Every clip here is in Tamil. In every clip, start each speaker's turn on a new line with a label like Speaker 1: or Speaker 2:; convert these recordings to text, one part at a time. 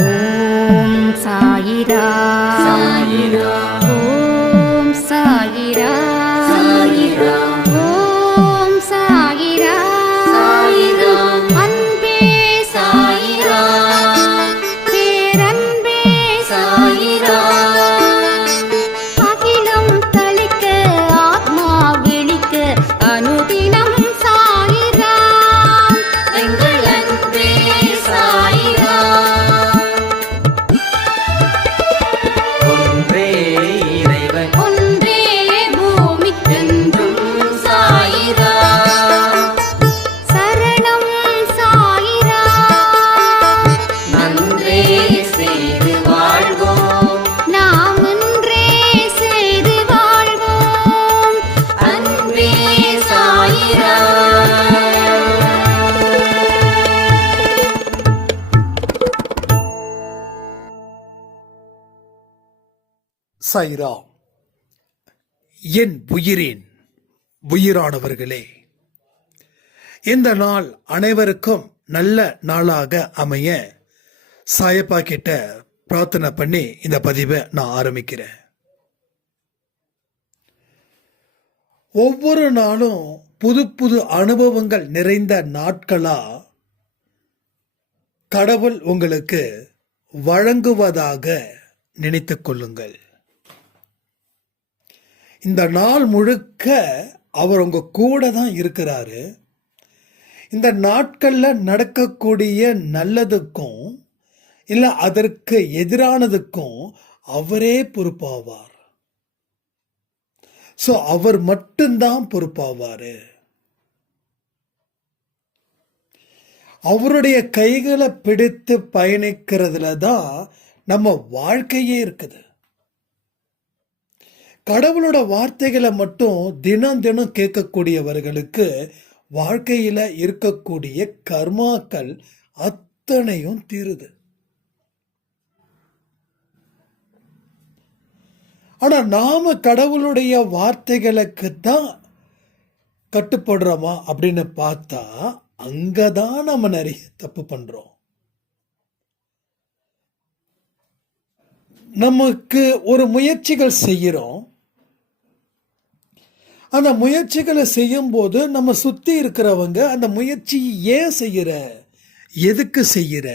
Speaker 1: ஓம் சாயிரா
Speaker 2: சாயிரா
Speaker 1: ஓம்
Speaker 3: சைரா. என் உயிரின் உயிரானவர்களே. இந்த நாள் அனைவருக்கும் நல்ல நாளாக அமைய சாயப்பா கிட்ட பிரார்த்தனை பண்ணி இந்த பதிவை நான் ஆரம்பிக்கிறேன். ஒவ்வொரு நாளும் புது புது அனுபவங்கள் நிறைந்த நாட்களா கடவுள் உங்களுக்கு வழங்குவதாக நினைத்து கொள்ளுங்கள். இந்த நாள் முழுக்க அவர் உங்கள் கூட தான் இருக்கிறாரு. இந்த நாட்களில் நடக்கக்கூடிய நல்லதுக்கும் இல்லை அதற்கு எதிரானதுக்கும் அவரே பொறுப்பாவார். ஸோ அவர் மட்டும்தான் பொறுப்பாவார். அவருடைய கைகளை பிடித்து பயணிக்கிறதுல தான் நம்ம வாழ்க்கையே இருக்குது. கடவுளோட வார்த்தைகளை மட்டும் தினம் தினம் கேட்கக்கூடியவர்களுக்கு வாழ்க்கையில் இருக்கக்கூடிய கர்மாக்கள் அத்தனையும் தீருது. ஆனால் நாம் கடவுளுடைய வார்த்தைகளுக்கு தான் கட்டுப்படுறோமா அப்படின்னு பார்த்தா அங்கே தான் நம்ம நிறைய தப்பு பண்ணுறோம் நமக்கு ஒரு முயற்சிகள் செய்கிறோம். அந்த முயற்சிகளை செய்யும்போது நம்ம சுற்றி இருக்கிறவங்க அந்த முயற்சி ஏன் செய்கிற எதுக்கு செய்கிற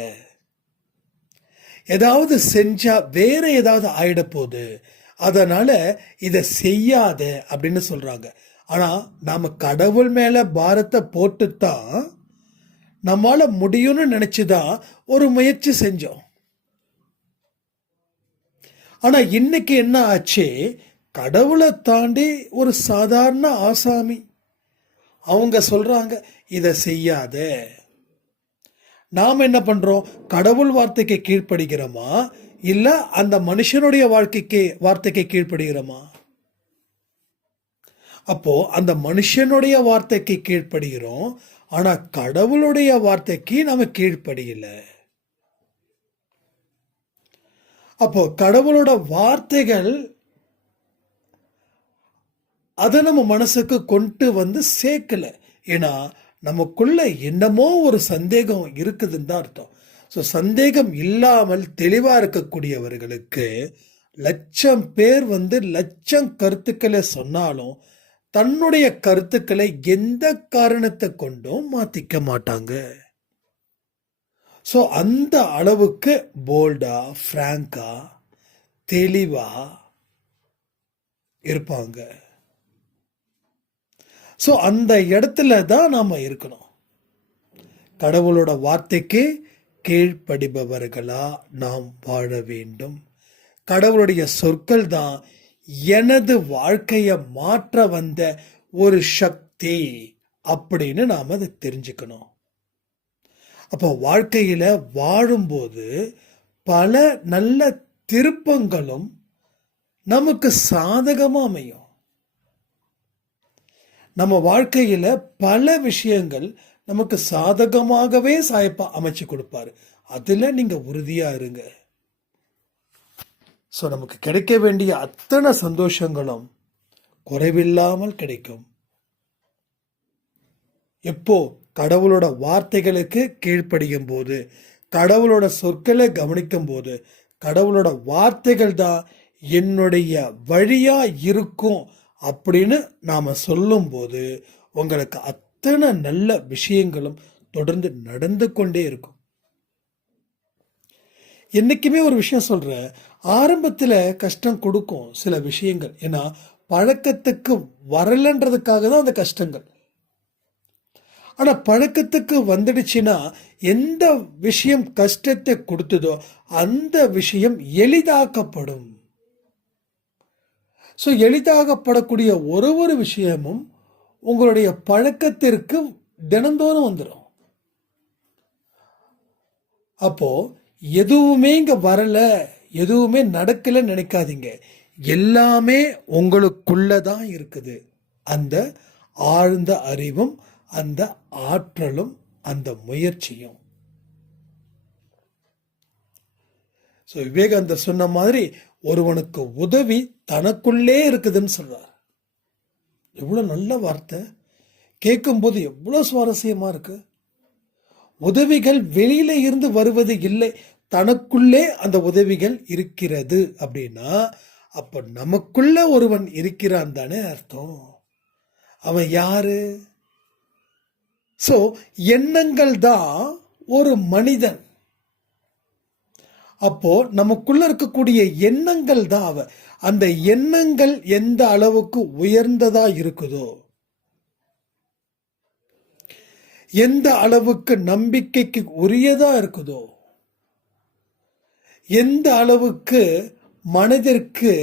Speaker 3: ஏதாவது செஞ்சா வேற ஏதாவது ஆயிட போகுது. அதனால இதை செய்யாத அப்படின்னு சொல்கிறாங்க ஆனால் நாம் கடவுள் மேலே பாரத்தை போட்டுத்தான் நம்மால முடியும்னு நினச்சி தான் ஒரு முயற்சி செஞ்சோம். ஆனால் இன்னைக்கு என்ன ஆச்சு? கடவுளை தாண்டி ஒரு சாதாரண ஆசாமி. அவங்க சொல்றாங்க இதை செய்யாத. நாம் என்ன பண்றோம்? கடவுள் வார்த்தைக்கு கீழ்ப்படுகிறோமா? இல்ல அந்த மனுஷனுடைய வாழ்க்கைக்கு வார்த்தைக்கு கீழ்ப்படுகிறோமா? அப்போ அந்த மனுஷனுடைய வார்த்தைக்கு கீழ்ப்படுகிறோம் ஆனா கடவுளுடைய வார்த்தைக்கு நாம கீழ்ப்படியல. அப்போ கடவுளோட வார்த்தைகள் அதை நம்ம மனசுக்கு கொண்டு வந்து சேர்க்கல. ஏன்னா நமக்குள்ள என்னமோ ஒரு சந்தேகம் இருக்குதுன்னு தான் அர்த்தம். ஸோ சந்தேகம் இல்லாமல் தெளிவாக இருக்கக்கூடியவர்களுக்கு லட்சம் பேர் வந்து லட்சம் கருத்துக்களை சொன்னாலும் தன்னுடைய கருத்துக்களை எந்த காரணத்தை கொண்டும் மாத்திக்க மாட்டாங்க. ஸோ அந்த அளவுக்கு போல்டா ஃப்ராங்கா தெளிவா இருப்பாங்க. ஸோ அந்த இடத்துல தான் நாம் இருக்கணும். கடவுளோட வார்த்தைக்கு கீழ்ப்படிபவர்களா நாம் வாழ வேண்டும். கடவுளுடைய சொற்கள் தான் எனது வாழ்க்கையை மாற்ற வந்த ஒரு சக்தி அப்படின்னு நாம் அதை தெரிஞ்சுக்கணும். அப்போ வாழ்க்கையில் வாழும்போது பல நல்ல திருப்பங்களும் நமக்கு சாதகமாக அமையும். நம்ம வாழ்க்கையில் பல விஷயங்கள் நமக்கு சாதகமாகவே சாயப்பா அமைச்சு கொடுப்பாரு. அதில் நீங்கள் உறுதியாக இருங்க. ஸோ நமக்கு கிடைக்க வேண்டிய அத்தனை சந்தோஷங்களும் குறைவில்லாமல் கிடைக்கும். எப்போ கடவுளோட வார்த்தைகளுக்கு கீழ்ப்படியும் போது கடவுளோட சொற்களை கவனிக்கும் போது கடவுளோட வார்த்தைகள் தான் என்னுடைய வழியாக இருக்கும் அப்படின்னு நாம் சொல்லும்போது உங்களுக்கு அத்தனை நல்ல விஷயங்களும் தொடர்ந்து நடந்து கொண்டே இருக்கும். என்னைக்குமே ஒரு விஷயம் சொல்கிறேன் ஆரம்பத்தில் கஷ்டம் கொடுக்கும் சில விஷயங்கள். ஏன்னா பழக்கத்துக்கு வரலன்றதுக்காக தான் அந்த கஷ்டங்கள். ஆனால் பழக்கத்துக்கு வந்துடுச்சுன்னா எந்த விஷயம் கஷ்டத்தை கொடுத்ததோ அந்த விஷயம் எளிதாக்கப்படும். ஸோ எளிதாகப்படக்கூடிய ஒரு ஒரு விஷயமும் உங்களுடைய பழக்கத்திற்கு தினந்தோறும் வந்துடும் அப்போ எதுவுமே இங்கே வரலை எதுவுமே நடக்கலைன்னு நினைக்காதீங்க. எல்லாமே உங்களுக்குள்ளே தான் இருக்குது. அந்த ஆழ்ந்த அறிவும் அந்த ஆற்றலும் அந்த முயற்சியும். ஸோ விவேகானந்தர் சொன்ன மாதிரி ஒருவனுக்கு உதவி தனக்குள்ளே இருக்குதுன்னு சொல்றார். எவ்வளோ நல்ல வார்த்தை. கேட்கும்போது எவ்வளோ சுவாரஸ்யமா இருக்கு. உதவிகள் வெளியில இருந்து வருவது இல்லை. தனக்குள்ளே அந்த உதவிகள் இருக்கிறது அப்படின்னா அப்ப நமக்குள்ள ஒருவன் இருக்கிறான் தானே அர்த்தம். அவன் யாரு? ஸோ எண்ணங்கள் தான் ஒரு மனிதன். அப்போ நமக்குள்ள இருக்கக்கூடிய எண்ணங்கள் தான் அவ. அந்த எண்ணங்கள் எந்த அளவுக்கு உயர்ந்ததா இருக்குதோ எந்த அளவுக்கு நம்பிக்கைக்கு உரியதா இருக்குதோ எந்த அளவுக்கு மனதிற்கு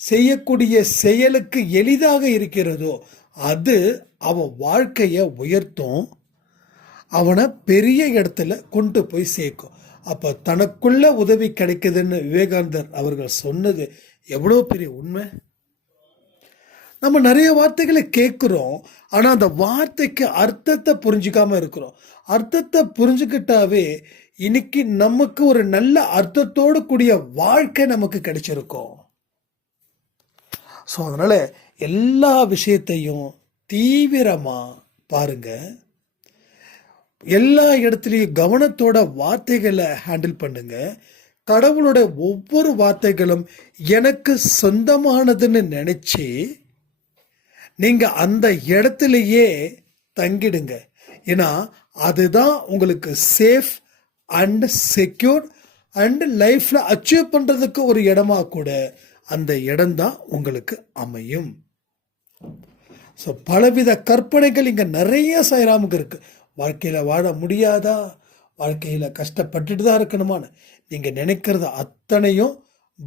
Speaker 3: செய்யக்கூடிய செயலுக்கு எளிதாக இருக்கிறதோ அது அவன் வாழ்க்கையை உயர்த்தும் அவனை பெரிய இடத்துல கொண்டு போய் சேர்க்கும். அப்போ தனக்குள்ள உதவி கிடைக்குதுன்னு விவேகானந்தர் அவர்கள் சொன்னது எவ்வளோ பெரிய உண்மை? நம்ம நிறைய வார்த்தைகளை கேட்குறோம் ஆனால் அந்த வார்த்தைக்கு அர்த்தத்தை புரிஞ்சிக்காமல் இருக்கிறோம். அர்த்தத்தை புரிஞ்சுக்கிட்டாவே இன்னைக்கு நமக்கு ஒரு நல்ல அர்த்தத்தோடு கூடிய வாழ்க்கை நமக்கு கிடைச்சிருக்கும். ஸோ அதனால் எல்லா விஷயத்தையும் தீவிரமாக பாருங்க. எல்லா இடத்துலையும் கவனத்தோட வார்த்தைகளை ஹேண்டில் பண்ணுங்க. கடவுளோட ஒவ்வொரு வார்த்தைகளும் எனக்கு சொந்தமானதுன்னு நினச்சி நீங்கள் அந்த இடத்துலையே தங்கிடுங்க. ஏன்னா அதுதான் உங்களுக்கு சேஃப் அண்ட் செக்யூர் அண்ட் லைஃப்பில் அச்சீவ் பண்ணுறதுக்கு ஒரு இடமா கூட அந்த இடம்தான் உங்களுக்கு அமையும். ஸோ பலவித கற்பனைகள் இங்கே நிறைய சாய்ராமுக்கு இருக்குது வாழ்க்கையில் வாழ முடியாதா? வாழ்க்கையில் கஷ்டப்பட்டுட்டு தான் இருக்கணுமான்னு. நீங்கள் நினைக்கிறது அத்தனையும்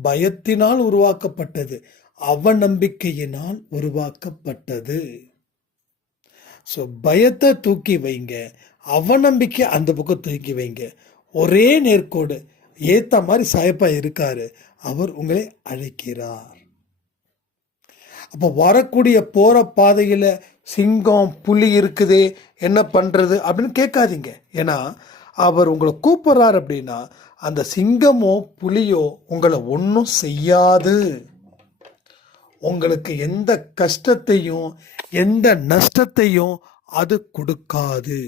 Speaker 3: பயத்தினால் உருவாக்கப்பட்டது. அவநம்பிக்கையினால் உருவாக்கப்பட்டது. ஸோ பயத்தை தூக்கி வைங்க. அவநம்பிக்கை அந்த பக்கம் தூக்கி வைங்க. ஒரே நேர்கோடு. ஏத்த மாதிரி சாயப்பா இருக்காரு. அவர் உங்களை அழைக்கிறார். அப்போ வரக்கூடிய போற பாதையில சிங்கம் புலி இருக்குதே என்ன பண்ணுறது அப்படின்னு கேட்காதீங்க. ஏன்னா அவர் உங்களை கூப்பிட்றாரு அப்படின்னா அந்த சிங்கமோ புலியோ உங்களை ஒன்றும் செய்யாது. உங்களுக்கு எந்த கஷ்டத்தையும் எந்த நஷ்டத்தையும் அது கொடுக்காது.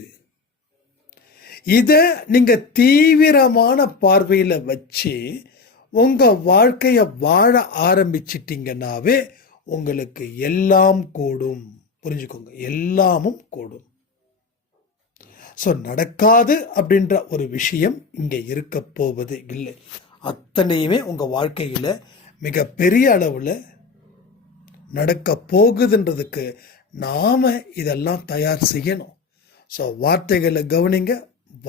Speaker 3: இதை நீங்கள் தீவிரமான பார்வையில் வச்சு உங்கள் வாழ்க்கைய வாழ ஆரம்பிச்சிட்டிங்கனாவே உங்களுக்கு எல்லாம் கூடும். புரிஞ்சுக்கோங்க. எல்லாமும் கூடும். ஸோ நடக்காது அப்படின்ற ஒரு விஷயம் இங்கே இருக்க போவது இல்லை. அத்தனையுமே உங்கள் வாழ்க்கையில் மிக பெரிய அளவில் நடக்க போகுதுன்றதுக்கு நாம் இதெல்லாம் தயார் செய்யணும். ஸோ வார்த்தைகளை கவனிங்க.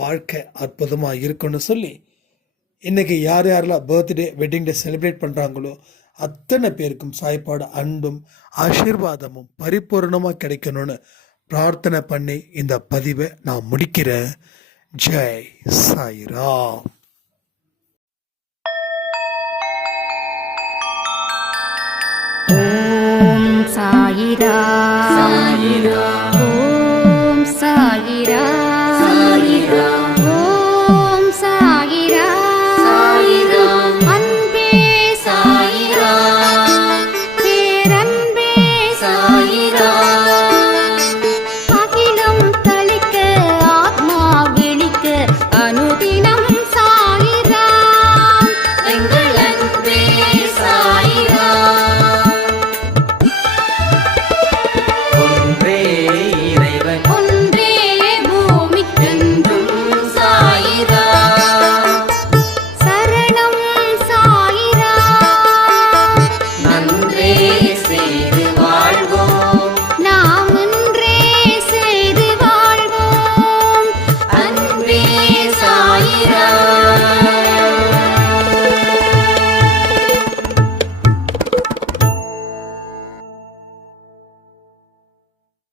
Speaker 3: வாழ்க்கை அற்புதமாக இருக்குன்னு சொல்லி இன்றைக்கி யார் யாரெல்லாம் பர்த்டே வெட்டிங் டே செலிப்ரேட் பண்ணுறாங்களோ அத்தனை பேருக்கும் சாய்ப்பாடு அன்பும் ஆசீர்வாதமும் பரிபூர்ணமாக கிடைக்கணும்னு பிரார்த்தனை பண்ணி இந்த பதிவை நான் முடிக்கிறேன். ஜெய் சாய்ராம்.
Speaker 1: ஓம் சாயிரா சாயிரா